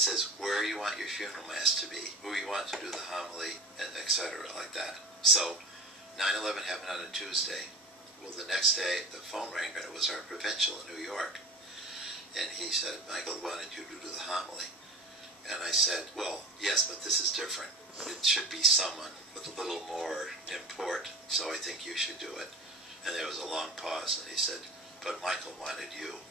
It says where you want your funeral mass to be, who you want to do the homily, and etc. like that. So 9/11 happened on a Tuesday. Well, the next day the phone rang, and it was our provincial in New York. And he said, Michael wanted you to do the homily. And I said, well, yes, but this is different. It should be someone with a little more import, so I think you should do it. And there was a long pause, and he said, but Michael wanted you.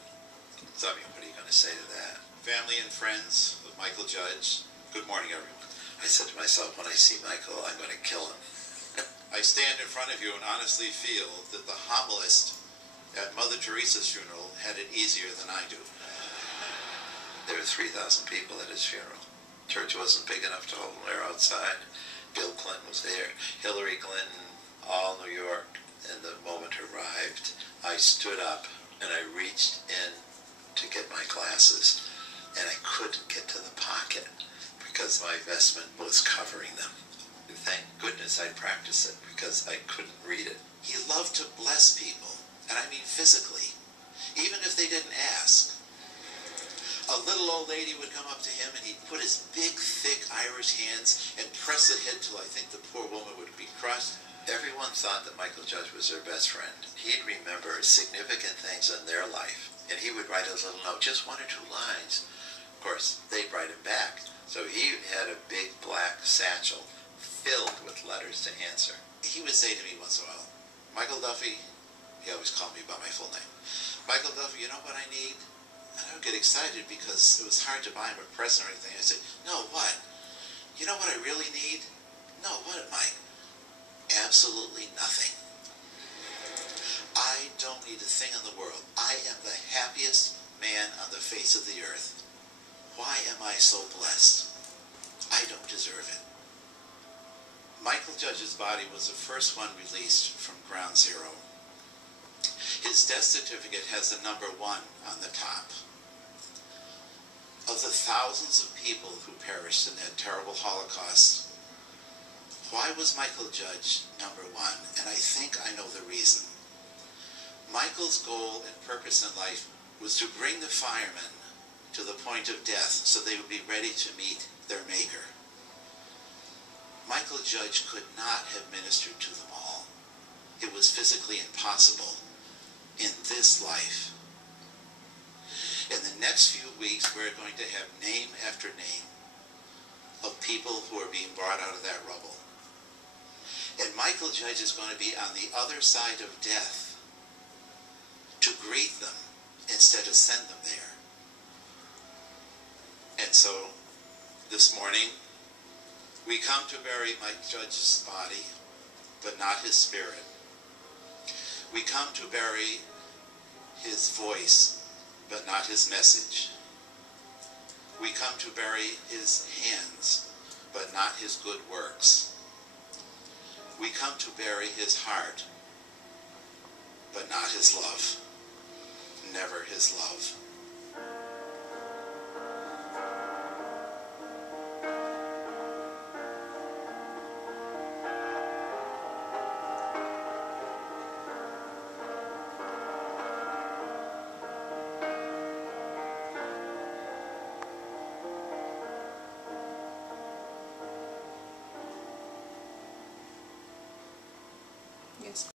So, I mean, what are you going to say to that? Family and friends of Michael Judge, good morning, everyone. I said to myself, when I see Michael, I'm going to kill him. I stand in front of you and honestly feel that the homilist at Mother Teresa's funeral had it easier than I do. There were 3,000 people at his funeral. Church wasn't big enough to hold him there outside. Bill Clinton was there, Hillary Clinton, all New York. And the moment arrived, I stood up and I reached in to get my glasses, and I couldn't get to the pocket because my vestment was covering them. Thank goodness I practiced it because I couldn't read it. He loved to bless people, and I mean physically, even if they didn't ask. A little old lady would come up to him, and he'd put his big, thick Irish hands and press the head till I think the poor woman would be crushed. Everyone thought that Michael Judge was their best friend. He'd remember significant things in their life, and he would write a little note, just 1 or 2 lines. Of course, they'd write him back. So he had a big black satchel filled with letters to answer. He would say to me once in a while, Michael Duffy, he always called me by my full name, Michael Duffy, you know what I need? And I would get excited because it was hard to buy him a present or anything. I said, no, what? You know what I really need? No, what, Mike? Absolutely nothing. I don't need a thing in the world. I am the happiest man on the face of the earth. Why am I so blessed? I don't deserve it. Michael Judge's body was the first one released from Ground Zero. His death certificate has the number 1 on the top. Of the thousands of people who perished in that terrible Holocaust, why was Michael Judge number 1? And I think I know the reason. Michael's goal and purpose in life was to bring the firemen to the point of death so they would be ready to meet their maker. Michael Judge could not have ministered to them all. It was physically impossible in this life. In the next few weeks, we're going to have name after name of people who are being brought out of that rubble. And Michael Judge is going to be on the other side of death to greet them instead of send them there. And so, this morning, we come to bury Mike Judge's body, but not his spirit. We come to bury his voice, but not his message. We come to bury his hands, but not his good works. We come to bury his heart, but not his love. Never his love.